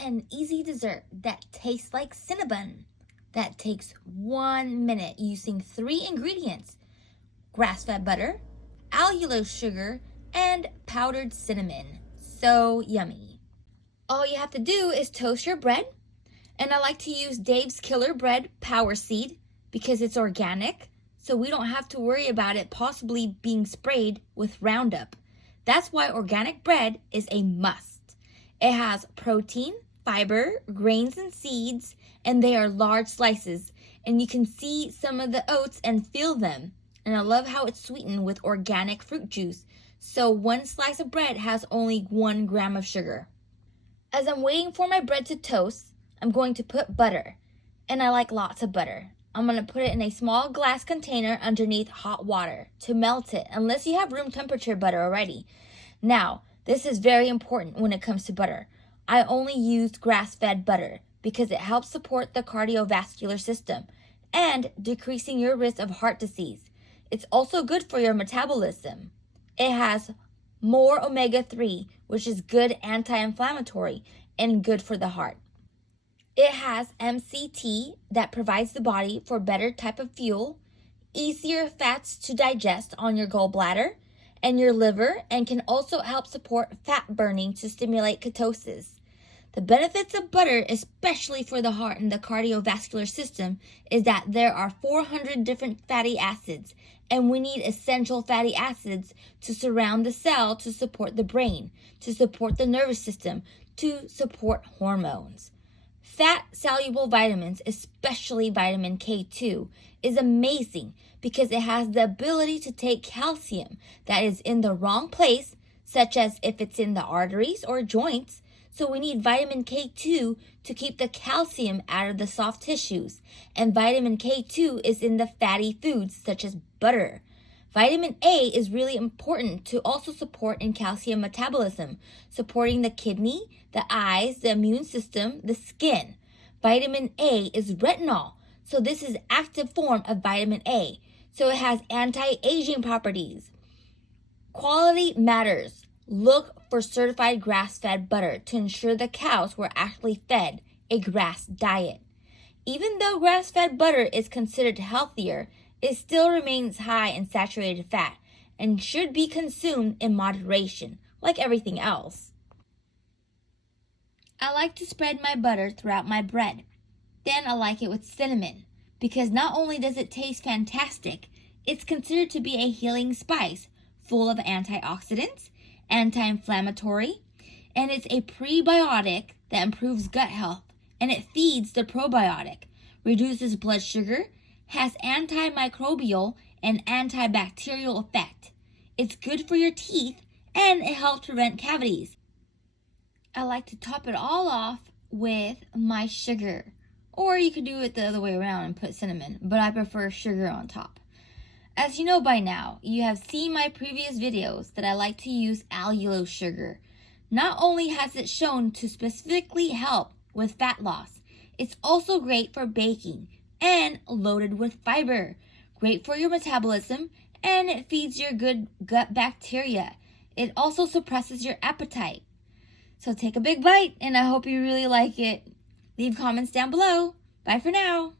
an easy dessert that tastes like Cinnabon. That takes 1 minute using 3 ingredients: grass-fed butter, allulose sugar, and powdered cinnamon. So yummy. All you have to do is toast your bread, and I like to use Dave's Killer Bread Power Seed because it's organic, so we don't have to worry about it possibly being sprayed with Roundup. That's why organic bread is a must. It has protein, fiber, grains, and seeds, and they are large slices, and you can see some of the oats and feel them. And I love how it's sweetened with organic fruit juice, so 1 slice of bread has only 1 gram of sugar. As I'm waiting for my bread to toast, I'm going to put butter, and I like lots of butter. I'm going to put it in a small glass container underneath hot water to melt it, unless you have room temperature butter already. Now, this is very important when it comes to butter. I only used grass-fed butter because it helps support the cardiovascular system and decreasing your risk of heart disease. It's also good for your metabolism. It has more omega-3, which is good anti-inflammatory and good for the heart. It has MCT that provides the body for better type of fuel, easier fats to digest on your gallbladder and your liver, and can also help support fat burning to stimulate ketosis. The benefits of butter, especially for the heart and the cardiovascular system, is that there are 400 different fatty acids, and we need essential fatty acids to surround the cell to support the brain, to support the nervous system, to support hormones. Fat-soluble vitamins, especially vitamin K2, is amazing because it has the ability to take calcium that is in the wrong place, such as if it's in the arteries or joints. So we need vitamin K2 to keep the calcium out of the soft tissues. And vitamin K2 is in the fatty foods such as butter. Vitamin A is really important to also support in calcium metabolism, supporting the kidney, the eyes, the immune system, the skin. Vitamin A is retinol, so this is active form of vitamin A. So it has anti-aging properties. Quality matters. Look for certified grass-fed butter to ensure the cows were actually fed a grass diet. Even though grass-fed butter is considered healthier, it still remains high in saturated fat and should be consumed in moderation, like everything else. I like to spread my butter throughout my bread. Then I like it with cinnamon, because not only does it taste fantastic, it's considered to be a healing spice, full of antioxidants, anti-inflammatory, and it's a prebiotic that improves gut health, and it feeds the probiotic, reduces blood sugar, has antimicrobial and antibacterial effect. It's good for your teeth, and it helps prevent cavities. I like to top it all off with my sugar, or you could do it the other way around and put cinnamon, but I prefer sugar on top. As you know by now, you have seen my previous videos that I like to use allulose sugar. Not only has it shown to specifically help with fat loss, it's also great for baking and loaded with fiber. Great for your metabolism, and it feeds your good gut bacteria. It also suppresses your appetite. So take a big bite, and I hope you really like it. Leave comments down below. Bye for now.